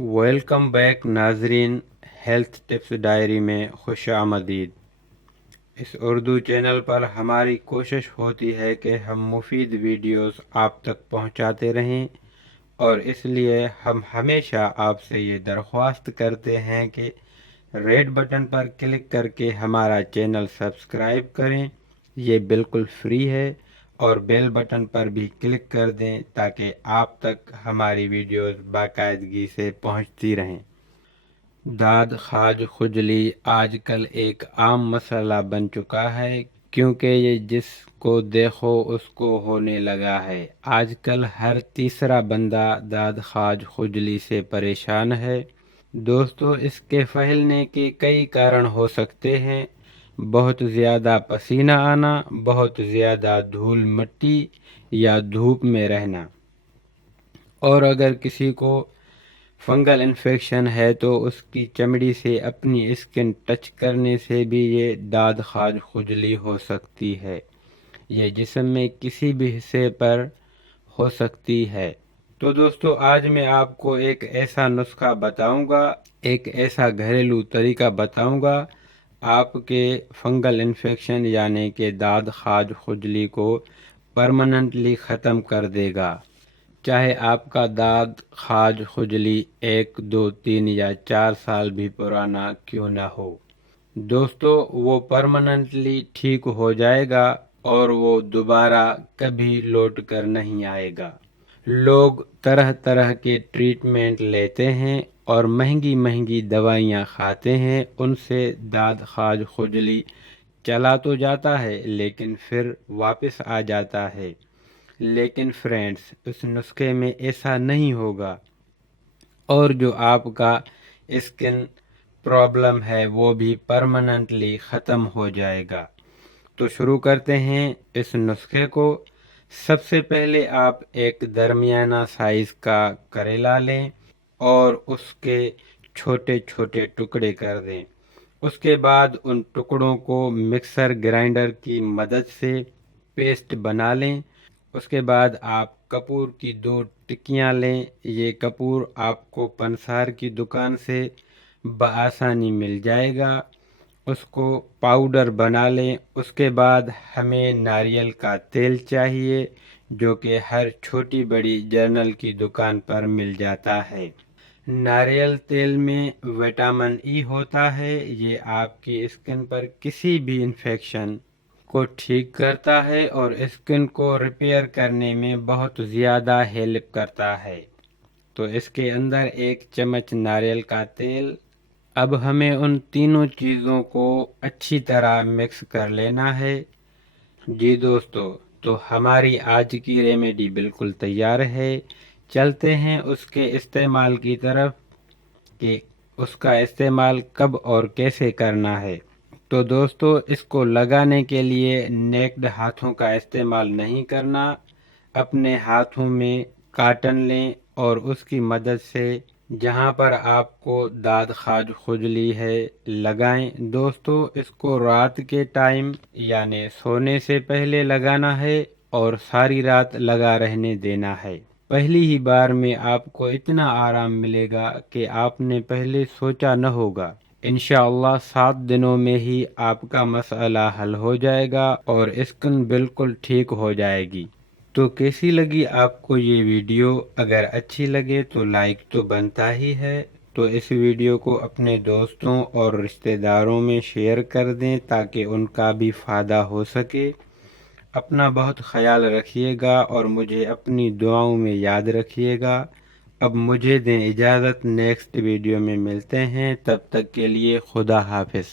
Welcome back ناظرین، health tips diary میں خوش آمدید۔ اس اردو چینل پر ہماری کوشش ہوتی ہے کہ ہم مفید ویڈیوز آپ تک پہنچاتے رہیں، اور اس لیے ہم ہمیشہ آپ سے یہ درخواست کرتے ہیں کہ ریڈ بٹن پر کلک کر کے ہمارا چینل سبسکرائب کریں۔ یہ بالکل فری ہے، اور بیل بٹن پر بھی کلک کر دیں تاکہ آپ تک ہماری ویڈیوز باقاعدگی سے پہنچتی رہیں۔ داد خاج خجلی آج کل ایک عام مسئلہ بن چکا ہے، کیونکہ یہ جس کو دیکھو اس کو ہونے لگا ہے۔ آج کل ہر تیسرا بندہ داد خاج خجلی سے پریشان ہے۔ دوستو، اس کے پھیلنے کے کئی کارن ہو سکتے ہیں۔ بہت زیادہ پسینہ آنا، بہت زیادہ دھول مٹی یا دھوپ میں رہنا، اور اگر کسی کو فنگل انفیکشن ہے تو اس کی چمڑی سے اپنی اسکن ٹچ کرنے سے بھی یہ داد خاج خجلی ہو سکتی ہے۔ یہ جسم میں کسی بھی حصے پر ہو سکتی ہے۔ تو دوستو، آج میں آپ کو ایک ایسا نسخہ بتاؤں گا، ایک ایسا گھریلو طریقہ بتاؤں گا آپ کے فنگل انفیکشن یعنی کہ داد خاج خجلی کو پرماننٹلی ختم کر دے گا، چاہے آپ کا داد خاج خجلی 1، 2، 3 یا 4 سال بھی پرانا کیوں نہ ہو۔ دوستو، وہ پرماننٹلی ٹھیک ہو جائے گا اور وہ دوبارہ کبھی لوٹ کر نہیں آئے گا۔ لوگ طرح طرح کے ٹریٹمنٹ لیتے ہیں اور مہنگی مہنگی دوائیاں کھاتے ہیں، ان سے داد خاج خجلی چلا تو جاتا ہے لیکن پھر واپس آ جاتا ہے۔ لیکن فرینڈز، اس نسخے میں ایسا نہیں ہوگا، اور جو آپ کا اسکن پرابلم ہے وہ بھی پرماننٹلی ختم ہو جائے گا۔ تو شروع کرتے ہیں اس نسخے کو۔ سب سے پہلے آپ ایک درمیانہ سائز کا کریلا لیں اور اس کے چھوٹے چھوٹے ٹکڑے کر دیں۔ اس کے بعد ان ٹکڑوں کو مکسر گرائنڈر کی مدد سے پیسٹ بنا لیں۔ اس کے بعد آپ کپور کی 2 ٹکیاں لیں۔ یہ کپور آپ کو پنسار کی دکان سے بآسانی مل جائے گا۔ اس کو پاؤڈر بنا لیں۔ اس کے بعد ہمیں ناریل کا تیل چاہیے، جو کہ ہر چھوٹی بڑی جرنل کی دکان پر مل جاتا ہے۔ ناریل تیل میں وٹامن ای ہوتا ہے۔ یہ آپ کی اسکن پر کسی بھی انفیکشن کو ٹھیک کرتا ہے اور اسکن کو ریپیئر کرنے میں بہت زیادہ ہیلپ کرتا ہے۔ تو اس کے اندر 1 چمچ ناریل کا تیل۔ اب ہمیں ان تینوں چیزوں کو اچھی طرح مکس کر لینا ہے۔ جی دوستو، تو ہماری آج کی ریمیڈی بالکل تیار ہے۔ چلتے ہیں اس کے استعمال کی طرف کہ اس کا استعمال کب اور کیسے کرنا ہے۔ تو دوستو، اس کو لگانے کے لیے نیکڈ ہاتھوں کا استعمال نہیں کرنا۔ اپنے ہاتھوں میں کاٹن لیں اور اس کی مدد سے جہاں پر آپ کو داد خاج خجلی ہے لگائیں۔ دوستو، اس کو رات کے ٹائم یعنی سونے سے پہلے لگانا ہے اور ساری رات لگا رہنے دینا ہے۔ پہلی ہی بار میں آپ کو اتنا آرام ملے گا کہ آپ نے پہلے سوچا نہ ہوگا۔ انشاءاللہ 7 دنوں میں ہی آپ کا مسئلہ حل ہو جائے گا اور اسکن بالکل ٹھیک ہو جائے گی۔ تو کیسی لگی آپ کو یہ ویڈیو؟ اگر اچھی لگے تو لائک تو بنتا ہی ہے، تو اس ویڈیو کو اپنے دوستوں اور رشتہ داروں میں شیئر کر دیں تاکہ ان کا بھی فائدہ ہو سکے۔ اپنا بہت خیال رکھیے گا اور مجھے اپنی دعاؤں میں یاد رکھیے گا۔ اب مجھے دیں اجازت، نیکسٹ ویڈیو میں ملتے ہیں، تب تک کے لیے خدا حافظ۔